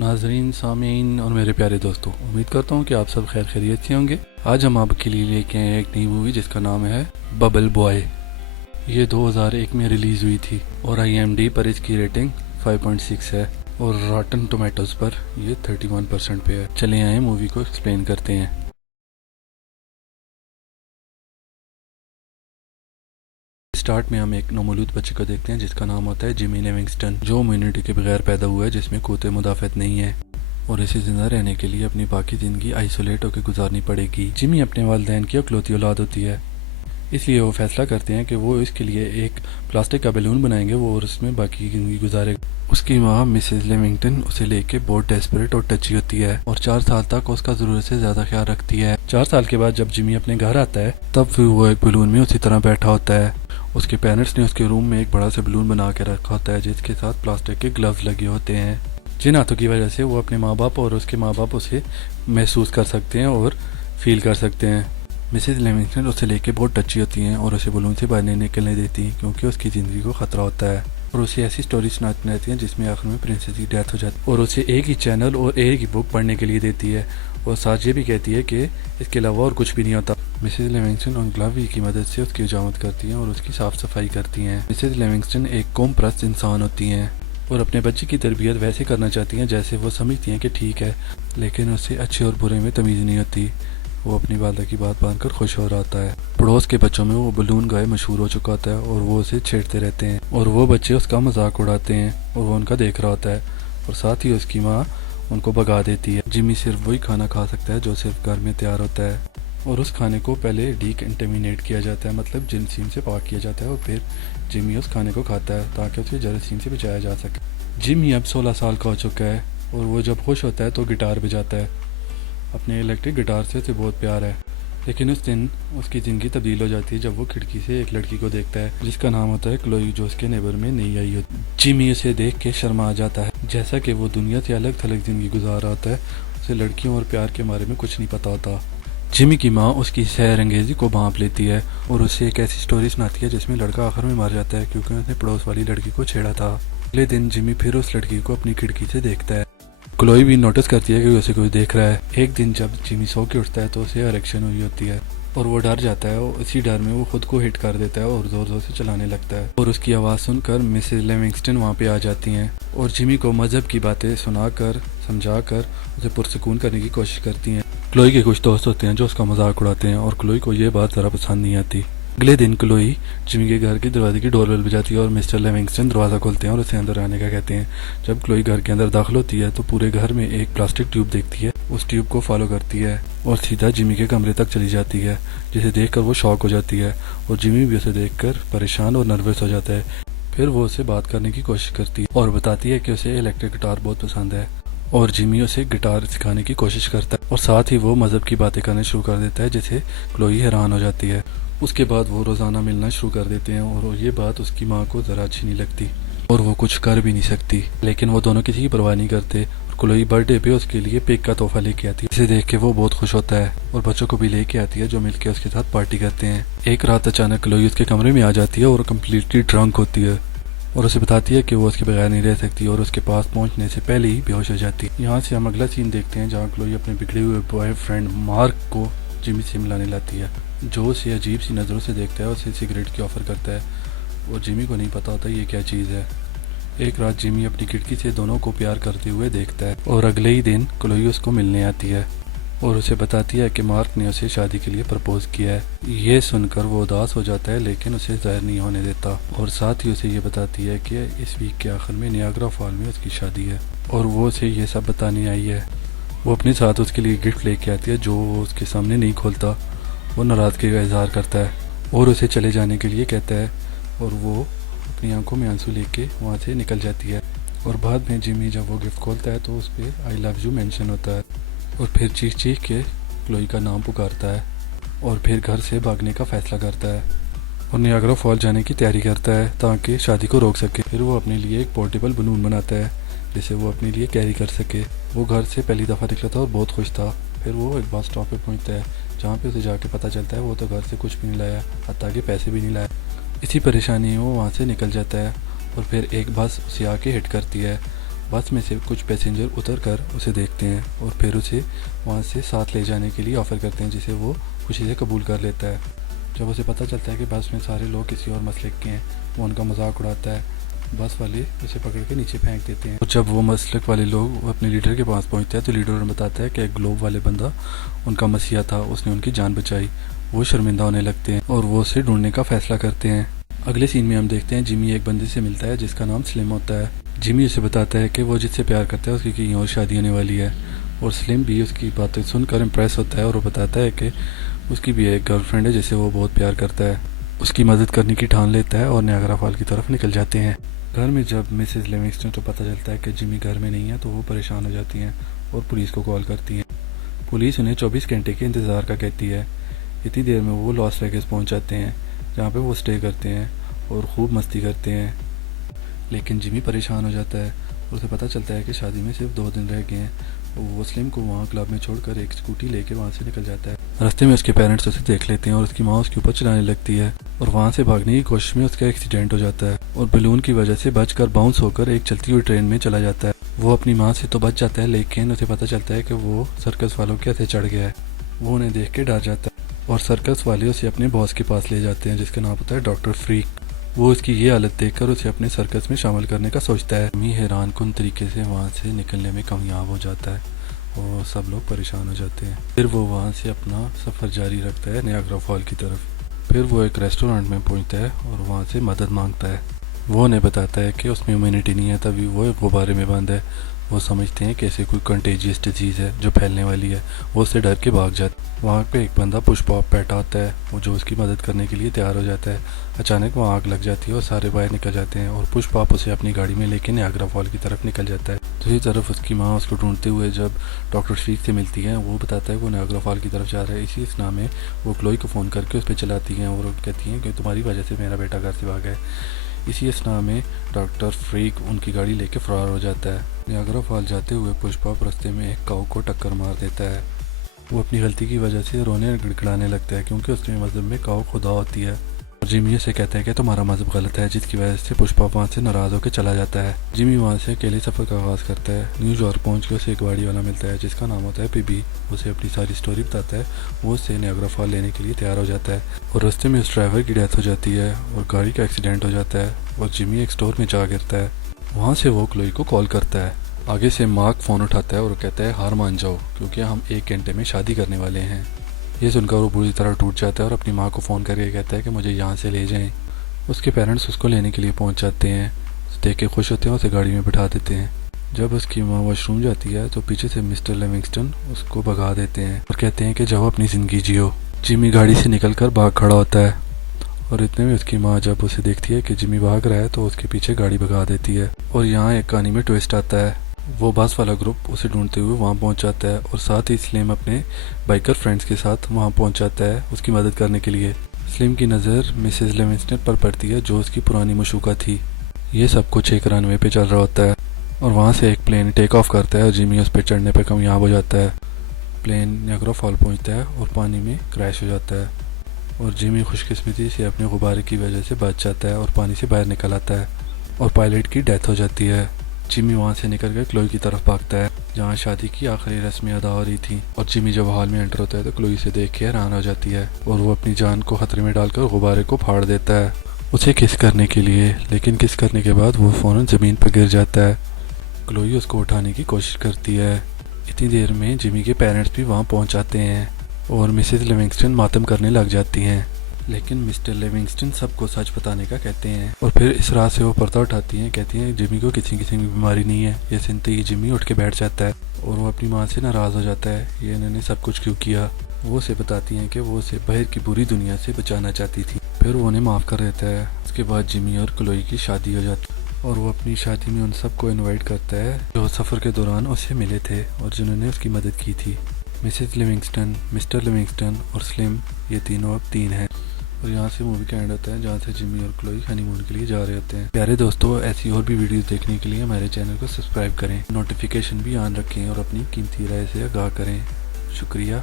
नाजरीन, सामीन और मेरे प्यारे दोस्तों, उम्मीद करता हूँ कि आप सब खैर खैरियत से होंगे। आज हम आपके लिए लेके आए एक नई मूवी जिसका नाम है बबल बॉय। ये 2001 में रिलीज़ हुई थी और IMDb पर इसकी रेटिंग 5.6 है और रॉटन टोमेटोज पर ये 31% पे है। चले आए मूवी को एक्सप्लेन करते हैं। स्टार्ट में हम एक नौमौलूद बच्चे को देखते हैं जिसका नाम होता है जिमी लिविंगस्टन, जो इम्यूनिटी के बगैर पैदा हुआ है, जिसमें कोते मुदाफ़त नहीं है और इसे जिंदा रहने के लिए अपनी बाकी ज़िंदगी आइसोलेट होकर गुजारनी पड़ेगी। जिमी अपने वालिदैन की इकलौती औलाद होती है, इसलिए वो फैसला करते हैं कि वो इसके लिए एक प्लास्टिक का बैलून बनाएंगे वो और उसमें बाकी की ज़िंदगी गुजारेगा। उसकी माँ मिसेस लिविंगटन उसे लेके बहुत डेस्परेट और टची होती है और 4 साल तक उसका ज़रूरत से ज़्यादा ख्याल रखती है। 4 साल के बाद जब जिमी अपने घर आता है तब फिर वो एक बैलून में उसी तरह बैठा होता है। उसके पेरेंट्स ने उसके रूम में एक बड़ा सा बैलून बना के रखा होता है जिसके साथ प्लास्टिक के ग्लव्स लगे होते हैं, जिन हाथों की वजह से वो अपने माँ बाप और उसके माँ बाप उसे महसूस कर सकते हैं और फील कर सकते हैं। मिसेस लिविंगस्टन उसे लेके बहुत टची होती हैं और उसे बैलून से बाहर नहीं निकलने देती क्योंकि उसकी ज़िंदगी को ख़तरा होता है और उसे ऐसी स्टोरी सुनाती रहती हैं जिसमें आखिर में प्रिंसेस की डेथ हो जाती है और उसे एक ही चैनल और एक ही बुक पढ़ने के लिए देती है और साथ ये भी कहती है कि इसके अलावा और कुछ भी नहीं होता। मिसेस लिविंगस्टन उन ग्लवी की मदद से उसकी हजामत करती हैं और उसकी साफ़ सफाई करती हैं। मिसेस लिविंगस्टन एक कौम परस्त इंसान होती हैं और अपने बच्चे की तरबियत वैसे करना चाहती हैं जैसे वो समझती हैं कि ठीक है, लेकिन उससे अच्छे और बुरे में तमीज़ नहीं होती। वो अपनी वालदा की बात मानकर खुश हो रहा होता है। पड़ोस के बच्चों में वो बलून गाय मशहूर हो चुका होता है और वो उसे छेड़ते रहते हैं और वो बच्चे उसका मजाक उड़ाते हैं और वो उनका देख रहा होता है और साथ ही उसकी माँ उनको भगा देती है। जिमी सिर्फ वही खाना खा सकता है जो सिर्फ घर में तैयार होता है और उस खाने को पहले डीकंटेमिनेट किया जाता है, मतलब जरासीम से पाक किया जाता है और फिर जिमी उस खाने को खाता है ताकि उसे जरासीम से बचाया जा सके। जिमी अब 16 साल का हो चुका है और वो जब खुश होता है तो गिटार बजाता है। अपने इलेक्ट्रिक गिटार से उसे बहुत प्यार है, लेकिन उस दिन उसकी ज़िंदगी तब्दील हो जाती है जब वो खिड़की से एक लड़की को देखता है जिसका नाम होता है क्लोई, जो उसके नेबर में नहीं आई होती। जिमी उसे देख के शर्मा आ जाता है। जैसा कि वो दुनिया से अलग थलग ज़िंदगी गुजार रहा होता है, उसे लड़कियों और प्यार के बारे में कुछ नहीं पता होता। जिमी की माँ उसकी सैर अंगेज़ी को भांप लेती है और उससे एक ऐसी स्टोरी सुनाती है जिसमें लड़का आखिर में मर जाता है क्योंकि उसने पड़ोस वाली लड़की को छेड़ा था। अगले दिन जिमी फिर उस लड़की को अपनी खिड़की से देखता है। क्लोई भी नोटिस करती है कि उसे कोई देख रहा है। एक दिन जब जिमी सो के उठता है तो उसे इरेक्शन हुई होती है और वो डर जाता है और इसी डर में वो खुद को हिट कर देता है और जोर जोर से चलाने लगता है और उसकी आवाज़ सुनकर मिसेस लिविंगस्टन वहाँ पे आ जाती हैं और जिमी को मज़हब की बातें सुनाकर समझाकर उसे पुरसकून करने की कोशिश करती हैं। क्लोई के कुछ दोस्त होते हैं जो उसका मजाक उड़ाते हैं और क्लोई को ये बात ज़रा पसंद नहीं आती। अगले दिन क्लोई जिमी के घर के दरवाजे की डोरबेल बजाती है और मिस्टर लिविंगस्टन दरवाज़ा खोलते हैं और उसे अंदर आने का कहते हैं। जब क्लोई घर के अंदर दाखिल होती है तो पूरे घर में एक प्लास्टिक ट्यूब देखती है, उस ट्यूब को फॉलो करती है और सीधा जिमी के कमरे तक चली जाती है, जिसे देखकर वो शॉक हो जाती है और जिमी भी उसे देखकर परेशान और नर्वस हो जाता है। फिर वो उससे बात करने की कोशिश करती है और बताती है कि उसे इलेक्ट्रिक गिटार बहुत पसंद है और जिमी उसे गिटार सिखाने की कोशिश करता है और साथ ही वो मज़हब की बातें करना शुरू कर देता है जिसे क्लोई हैरान हो जाती है। उसके बाद वो रोज़ाना मिलना शुरू कर देते हैं और ये बात उसकी माँ को ज़रा अच्छी नहीं लगती और वो कुछ कर भी नहीं सकती, लेकिन वो दोनों किसी की परवाह नहीं करते और क्लोई बर्थडे पे उसके लिए पिक का तोहफा लेके आती है, इसे देख के वो बहुत खुश होता है और बच्चों को भी लेके आती है जो मिलके उसके साथ पार्टी करते हैं। एक रात अचानक क्लोई उसके कमरे में आ जाती है और कम्प्लीटली ड्रंक होती है और उसे बताती है कि वो उसके बगैर नहीं रह सकती और उसके पास पहुंचने से पहले ही बेहोश हो जाती है। यहाँ से हम अगला सीन देखते हैं जहाँ क्लोई अपने बिगड़े हुए बॉयफ्रेंड मार्क को जिमी से मिलाने लाती है, जो उसे अजीब सी नज़रों से देखता है और उसे सिगरेट की ऑफ़र करता है और जिमी को नहीं पता होता ये क्या चीज़ है। एक रात जिमी अपनी खिड़की से दोनों को प्यार करते हुए देखता है और अगले ही दिन क्लोई उसको मिलने आती है और उसे बताती है कि मार्क ने उसे शादी के लिए प्रपोज किया है। ये सुनकर वो उदास हो जाता है लेकिन उसे ज़ाहिर नहीं होने देता और साथ ही उसे ये बताती है कि इस वीक के आखिर में नियाग्रा फॉल में उसकी शादी है और वो उसे ये सब बताने आई है। वो अपने साथ उसके लिए गिफ्ट लेके आती है जो वो उसके सामने नहीं खोलता। वो नाराज़गी का इजहार करता है और उसे चले जाने के लिए कहता है और वो अपनी आंखों में आंसू लेके वहाँ से निकल जाती है और बाद में जिमी जब वो गिफ्ट खोलता है तो उस पर आई लव यू मेंशन होता है और फिर चीख चीख के क्लोई का नाम पुकारता है और फिर घर से भागने का फ़ैसला करता है और नियाग्रा फॉल जाने की तैयारी करता है ताकि शादी को रोक सके। फिर वो अपने लिए एक पोर्टेबल बलून बनाता है जिसे वो अपने लिए कैरी कर सके। वो घर से पहली दफ़ा निकला था और बहुत खुश था। फिर वो एक बस स्टॉप पे पहुंचता है जहाँ पे उसे जाके पता चलता है वो तो घर से कुछ भी नहीं लाया, हत्ता के पैसे भी नहीं लाया। इसी परेशानी में वो वहाँ से निकल जाता है और फिर एक बस उसे आके हिट करती है बस में से कुछ पैसेंजर उतर कर उसे देखते हैं और फिर उसे वहाँ से साथ ले जाने के लिए ऑफ़र करते हैं, जिसे वो खुशी से कबूल कर लेता है। जब उसे पता चलता है कि बस में सारे लोग किसी और मसलक के हैं, वो उनका मजाक उड़ाता है। बस वाले उसे पकड़ के नीचे फेंक देते हैं। और जब वो मसलक वाले लोग अपने लीडर के पास पहुंचते हैं तो लीडर उन्हें बताता है कि एक ग्लोब वाले बंदा उनका मसीहा था, उसने उनकी जान बचाई। वो शर्मिंदा होने लगते हैं और वो उसे ढूंढने का फैसला करते हैं। अगले सीन में हम देखते हैं जिमी एक बंदे से मिलता है जिसका नाम स्लिम होता है। जिमी उसे बताता है कि वो जिससे प्यार करता है उसकी कहीं और शादी होने वाली है, और स्लिम भी उसकी बातें सुनकर इम्प्रेस होता है और वो बताता है कि उसकी भी एक गर्लफ्रेंड है जिसे वो बहुत प्यार करता है। उसकी मदद करने की ठान लेता है और नियाग्रा फॉल की तरफ निकल जाते हैं। घर में जब मिसेस लिविंगस्टन को पता चलता है कि जिमी घर में नहीं है तो वो परेशान हो जाती हैं और पुलिस को कॉल करती हैं। पुलिस उन्हें 24 घंटे के इंतज़ार का कहती है। इतनी देर में वो लॉस वेगास पहुंच जाते हैं, जहाँ पे वो स्टे करते हैं और खूब मस्ती करते हैं। लेकिन जिमी परेशान हो जाता है और उसे पता चलता है कि शादी में सिर्फ 2 दिन रह गए हैं। वो स्लिम को वहाँ क्लब में छोड़कर एक स्कूटी लेके वहाँ से निकल जाता है। रास्ते में उसके पेरेंट्स उसे देख लेते हैं और उसकी माँ उसके ऊपर चलाने लगती है और वहाँ से भागने की कोशिश में उसका एक्सीडेंट हो जाता है और बलून की वजह से बचकर बाउंस होकर एक चलती हुई ट्रेन में चला जाता है। वो अपनी माँ से तो बच जाता है, लेकिन उसे पता चलता है कि वो सर्कस वालों के हथे चढ़ गया है। वो उन्हें देख के डर जाता है और सर्कस वाले उसे अपने बॉस के पास ले जाते हैं जिसका नाम होता है डॉक्टर फ्रीक। वो उसकी ये हालत देखकर उसे अपने सर्कस में शामिल करने का सोचता है। मी हैरान कुन तरीके से वहाँ से निकलने में कामयाब हो जाता है और सब लोग परेशान हो जाते हैं। फिर वो वहाँ से अपना सफ़र जारी रखता है नियाग्रा फॉल की तरफ। फिर वो एक रेस्टोरेंट में पहुँचता है और वहाँ से मदद मांगता है। वो उन्हें बताता है कि उसमें ह्यूमैनिटी नहीं है, तभी वो एक गुब्बारे में बंद है। वो समझते हैं कि ऐसे कोई कंटेजियस डिजीज़ है जो फैलने वाली है। वो उससे डर के भाग जाते। वहाँ पे एक बंदा पुष्पॉप बैठा होता है, वो जो उसकी मदद करने के लिए तैयार हो जाता है। अचानक वहाँ आग लग जाती है और सारे बाहर निकल जाते हैं और पुष्पॉप उसे अपनी गाड़ी में लेके नियाग्रा फॉल की तरफ निकल जाता है। दूसरी तरफ उसकी माँ उसको ढूंढते हुए जब डॉक्टर फ्रीक से मिलती है, वो बताता है वो नियाग्रा फॉल की तरफ जा रहा है। इसी स्ना में वो क्लोई को फ़ोन करके उस पर चलाती हैं और कहती हैं कि तुम्हारी वजह से मेरा बेटा घर से भागा है। इसी स्ना में डॉक्टर फ्रीक उनकी गाड़ी लेके फरार हो जाता है। नियाग्रा फॉल जाते हुए पुष्पॉप रास्ते में एक काऊ को टक्कर मार देता है। वो अपनी गलती की वजह से रोने और गिड़गिड़ाने लगता है क्योंकि उसके मज़हब में काऊ खुदा होती है। और जिमी से कहता है कि तुम्हारा मज़हब गलत है, जिसकी वजह से पुष्पॉप वहाँ से नाराज़ होकर चला जाता है। जिमी वहाँ से अकेले सफ़र का आगाज़ करता है। न्यूयॉर्क पहुँच के उसे एक गाड़ी वाला मिलता है जिसका नाम होता है पीबी। उसे अपनी सारी स्टोरी बताता है। वो उससे नियाग्रा फॉल लेने के लिए तैयार हो जाता है और रास्ते में उस ड्राइवर की डेथ हो जाती है और गाड़ी का एक्सीडेंट हो जाता है और जिमी एक स्टोर में जा गिरता है। वहाँ से वो क्लोई को कॉल करता है। आगे से मार्क फ़ोन उठाता है और कहता है हार मान जाओ क्योंकि हम 1 घंटे में शादी करने वाले हैं। ये सुनकर वो बुरी तरह टूट जाता है और अपनी माँ को फ़ोन करके कहता है कि मुझे यहाँ से ले जाएं। उसके पेरेंट्स उसको लेने के लिए पहुँच जाते हैं। देख के खुश होते हैं, उसे गाड़ी में बिठा देते हैं। जब उसकी माँ वॉशरूम जाती है तो पीछे से मिस्टर लिविंगस्टन उसको भगा देते हैं और कहते हैं कि जाओ अपनी ज़िंदगी जियो। जिमी गाड़ी से निकल कर भाग खड़ा होता है और इतने में उसकी माँ जब उसे देखती है कि जिमी भाग रहा है तो उसके पीछे गाड़ी भगा देती है। और यहाँ एक कहानी में ट्विस्ट आता है। वो बस वाला ग्रुप उसे ढूंढते हुए वहाँ पहुँच जाता है और साथ ही स्लिम अपने बाइकर फ्रेंड्स के साथ वहाँ पहुँच जाता है उसकी मदद करने के लिए। स्लिम की नज़र मिसेस लिविंगस्टन पर पड़ती है जो उसकी पुरानी मशूका थी। ये सब कुछ एक रनवे पे चल रहा होता है और वहाँ से एक प्लेन टेक ऑफ करता है और जिमी उस पर चढ़ने पर कामयाब हो जाता है। प्लेन नियाग्रा फॉल पहुँचता है और पानी में क्रैश हो जाता है और जिमी खुशकिस्मती से अपने गुब्बारे की वजह से बच जाता है और पानी से बाहर निकल आता है और पायलट की डेथ हो जाती है। जिमी वहाँ से निकल कर क्लोई की तरफ भागता है जहाँ शादी की आखिरी रस्में अदा हो रही थी। और जिमी जब हॉल में एंटर होता है तो क्लोई से देख के हैरान हो जाती है और वो अपनी जान को खतरे में डालकर गुब्बारे को फाड़ देता है उसे किस करने के लिए, लेकिन किस करने के बाद वो फ़ौरन ज़मीन पर गिर जाता है। क्लोई उसको उठाने की कोशिश करती है। इतनी देर में जिमी के पेरेंट्स भी वहाँ पहुँच जाते हैं और मिसेस लिविंगस्टन मातम करने लग जाती हैं, लेकिन मिस्टर लिविंगस्टन सबको सच बताने का कहते हैं। और फिर इस रात से वो पर्दा उठाती हैं, कहती हैं जिमी को किसी किस्म की बीमारी नहीं है। ये सुनते ही जिमी उठ के बैठ जाता है और वो अपनी माँ से नाराज़ हो जाता है, ये इन्होंने सब कुछ क्यों किया। वो उसे बताती हैं कि वो उसे बाहर की बुरी दुनिया से बचाना चाहती थी। फिर वो उन्हें माफ़ कर देता है। उसके बाद जिमी और क्लोई की शादी हो जाती है और वो अपनी शादी में उन सबको इन्वाइट करता है जो सफ़र के दौरान उसे मिले थे और जिन्होंने उसकी मदद की थी। मिसेस लिविंगस्टन, मिस्टर लिविंगस्टन और स्लिम, ये तीनों अब 3 हैं। और यहाँ से मूवी का एंड होता है जहाँ से जिमी और क्लोई हनीमून के लिए जा रहे होते हैं। प्यारे दोस्तों, ऐसी और भी वीडियोस देखने के लिए हमारे चैनल को सब्सक्राइब करें, नोटिफिकेशन भी ऑन रखें और अपनी कीमती राय से आगाह करें। शुक्रिया।